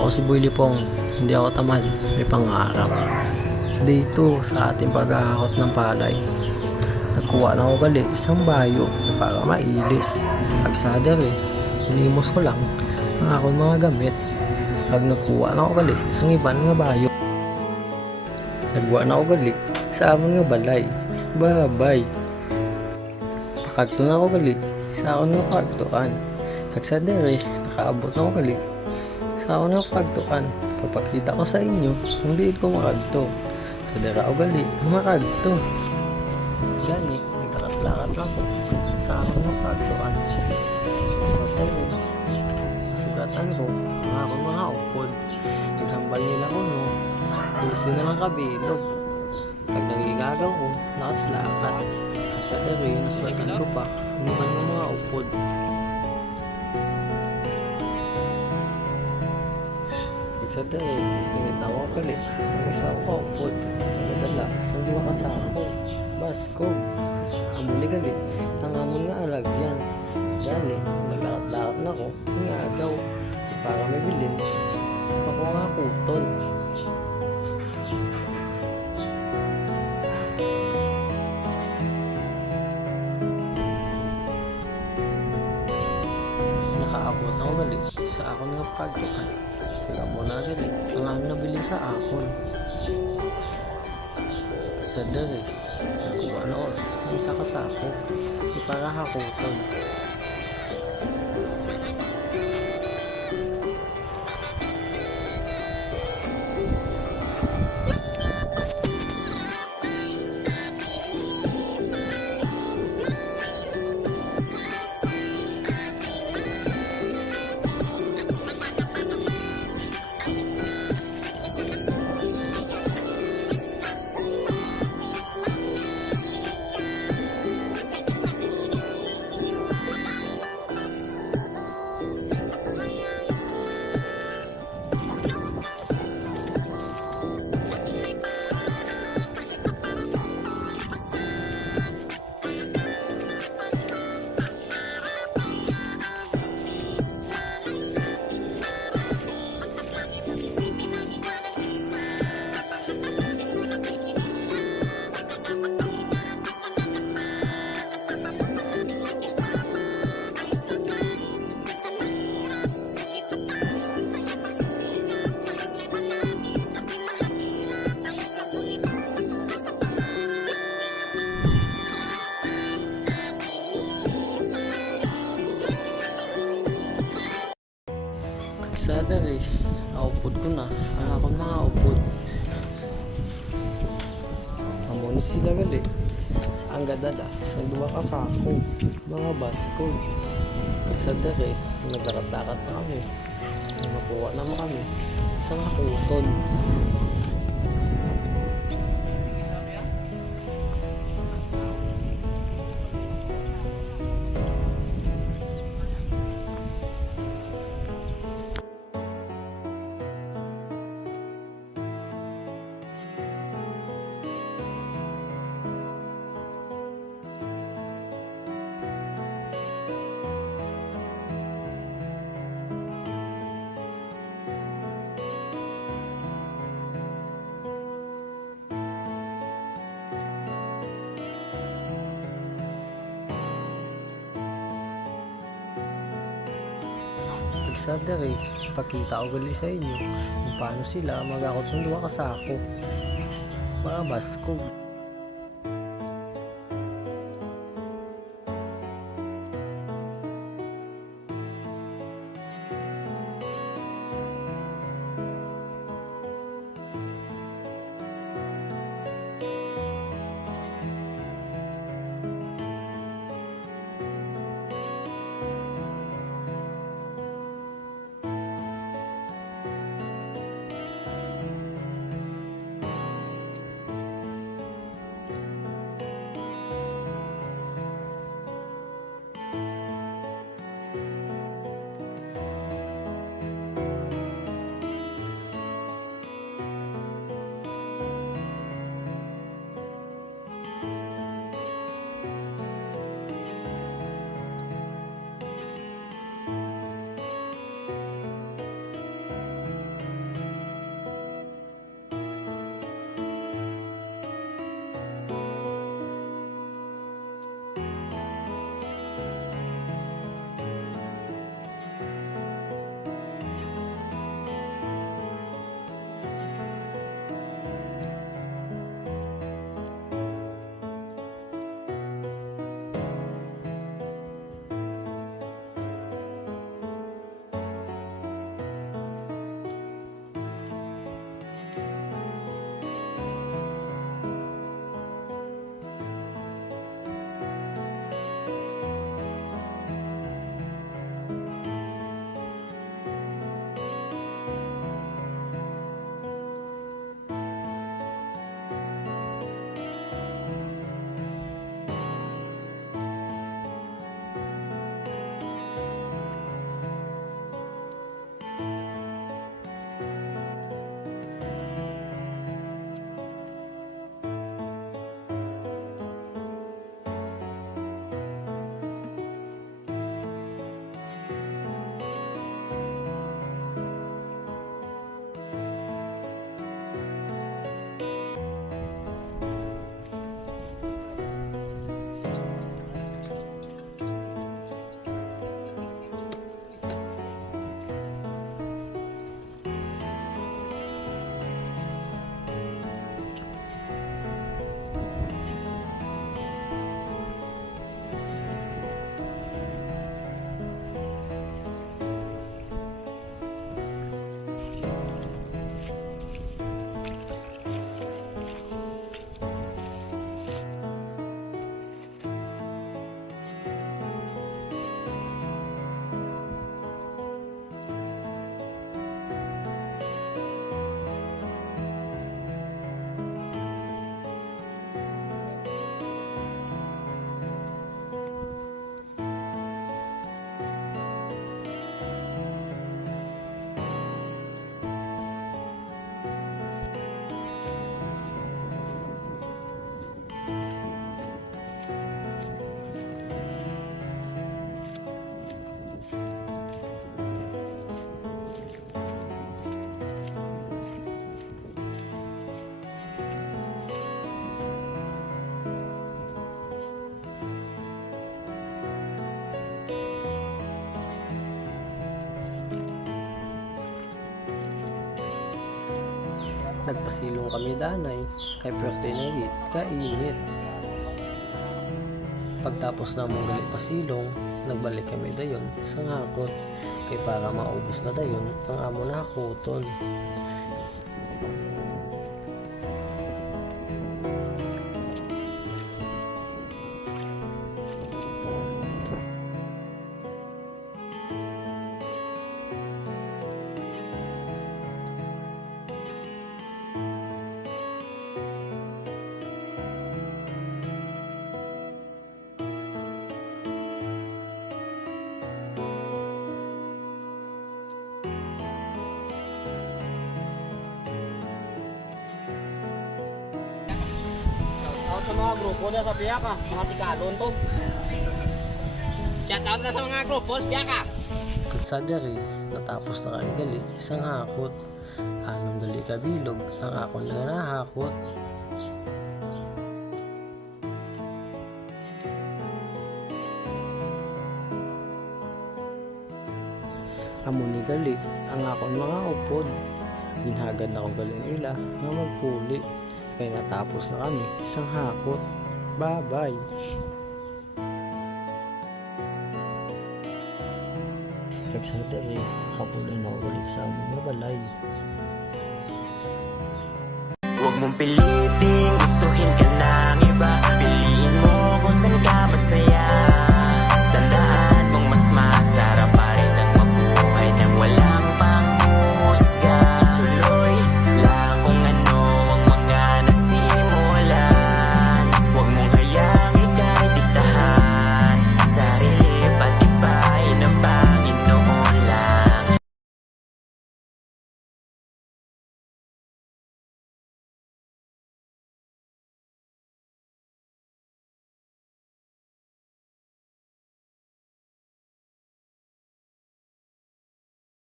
Ako si Boy Lipong, hindi ako tamad, may pangarap. Day 2 sa ating paghahakot ng palay. Nagkuha na ako gali isang bayo na para mailis. Pagsader hinimos ko lang ang akong mga gamit. Pag nagkuha na ako gali isang iban nga bayo. Nagkuha na ako gali sa amon nga balay. Babay. Pakagto na ako gali sa akong nga pagtuan. Pagsader nakaabot na ako gali sa akong nga pagtuan. Papakita ko sa inyo kung di ko makagto. Sa dera ako gali makagto. Gani, naglakat-lakat lang ko sa akong nga pagtuan. Sa dera nasugatan ko ang akong mga upod. Naghambal nila ko no, lusin na lang kabilog. Pag nagigagaw ko, lakat-lakat. Sa dera nasugatan ko pa ang iban ng mga upod. Sa dere, nangita ko gali. Ang isa ko kaupod. Nagadala, isang liwa ka sa ako. Baskog. Amuli gali. Ang amon nga alagyan. Gani, naglakat-lakat na ko. Ang agaw. Para may bilin. Ako nga kuton. Nakaabot na ko gali sa akong nga pagkuhan. Kaya mo na gali ang aming nabili sa akon. Sa dere, nagkuha na ako sa isa kasako. Para hakuton. Sa dere, naupod ko na ang akong mga upod. Amon sila gali. Ang gadala sa duwa ka sa ako. Mga baskog. Sa dere, naglakat-lakat na kami. Nakuha naman kami. Isang hakuton. Sa dere, pakita ko gali sa inyo kung paano sila magakot sa duwa ka sa ako. Mga baskog. Nagpasilong kami danay, kay pwerte na git, kainit. Pagtapos namong gali pasilong, nagbalik kami dayon sa ngakot, kay para maubos na dayon ang amo na hakuton. Shoutout sa mga grupo na sa Piyaka, mga tikalon to. Shoutout na sa mga grupo sa Piyaka. Kagsadari, natapos na kami gali, isang hakot. Anong gali kabilog, ang ako na nahakot. Amo ni gali, ang akon mga upod. Hinhagad na ko galing ila na magpuli. Kaya natapos na kami, isang hakot. Bye-bye! Nagsadari, nakapulan na ako balik sa among mabalay. Huwag mong piliting, gustuhin ka ng iba.